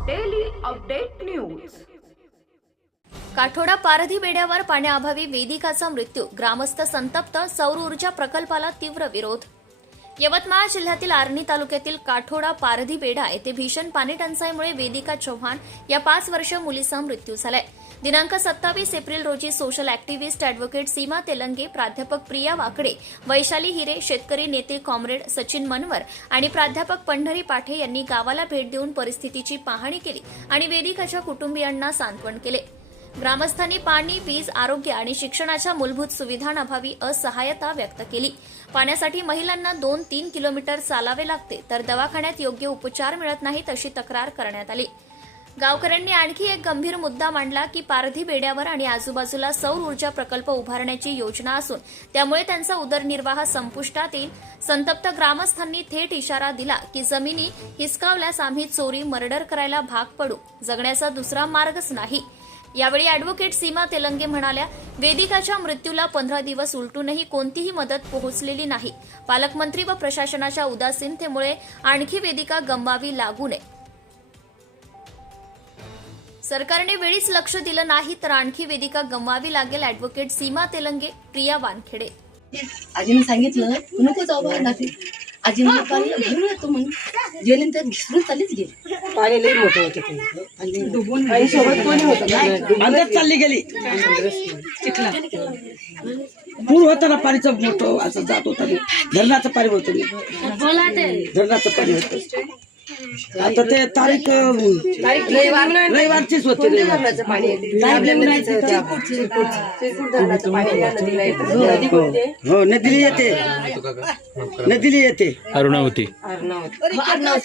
Update news Kathoda पारधी बेड्यावर पाण्याअभावी वेदिकाचा मृत्यू. ग्रामस्थ संतप्त सौर ऊर्जा प्रकल्पाला तीव्र विरोध यवतमाळ जिल्ह्यातील आर्णी तालुक्यातील काठोडा पारधी बेडा येथे भीषण पाणी टंचाईमुळे वेदिका चव्हाण या पाच वर्ष मुलीचा मृत्यू झालाय. दिनांक सत्तावीस एप्रिल रोजी social activist advocate Seema Telange प्राध्यापक प्रिया वाकडे वैशाली हिरे शेतकरी नेते कॉम्रेड सचिन मनवर आणि प्राध्यापक पंढरी पाठे यांनी गावाला भेट देऊन परिस्थितीची पाहणी केली आणि वेदिकाच्या कुटुंबियांना सांत्वन केले. ग्रामस्थांनी पाणी वीज आरोग्य आणि शिक्षणाच्या मूलभूत सुविधांअभावी असहाय्यता व्यक्त केली. पाण्यासाठी महिलांना दोन तीन किलोमीटर चालावे लागते तर दवाखान्यात योग्य उपचार मिळत नाहीत अशी तक्रार करण्यात आली. गावकऱ्यांनी आणखी एक गंभीर मुद्दा मांडला की पारधी बेड्यावर आणि आजूबाजूला सौर ऊर्जा प्रकल्प उभारण्याची योजना असून त्यामुळे त्यांचा उदरनिर्वाह संपुष्टात येईल. संतप्त ग्रामस्थांनी थेट इशारा दिला की जमिनी हिसकावल्यास आम्ही चोरी मर्डर करायला भाग पडू. जगण्याचा दुसरा मार्गच नाही. यावेळी अॅडव्होकेट सीमा तेलंगे म्हणाल्या वेदिकाच्या मृत्यूला पंधरा दिवस उलटूनही कोणतीही मदत पोहोचलेली नाही. पालकमंत्री व प्रशासनाच्या उदासीनतेमुळे आणखी वेदिका गमवावी लागू नये. सरकारने वेळीच लक्ष दिलं नाही तर आणखी वेदिका गमवावी लागेल अॅडव्होकेट सीमा तेलंगे प्रिया वानखेडे. आजीने सांगितलं तू नको जाऊ बाहेर म्हणून. गेले तर घिसरून चालीच गेले. पाणी लई मोठं होतं ते. आणि सोबत कोणी होतं? अंगात चालली गेली. चिखला पूर होता ना पाणीचं मोठं असं जात होतं. धरणाचं पाणी होतं. धरणाचं पाणी होतं. आता ते तारीख रविवारचीच होती रविवारचं पाणी हो नदीला येते. नदीला येते. अरुणावती.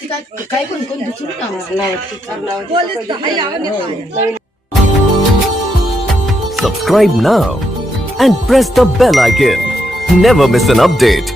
काय काय कोण कोण दुसरं नाव? Subscribe now and press the bell icon. Never miss an update.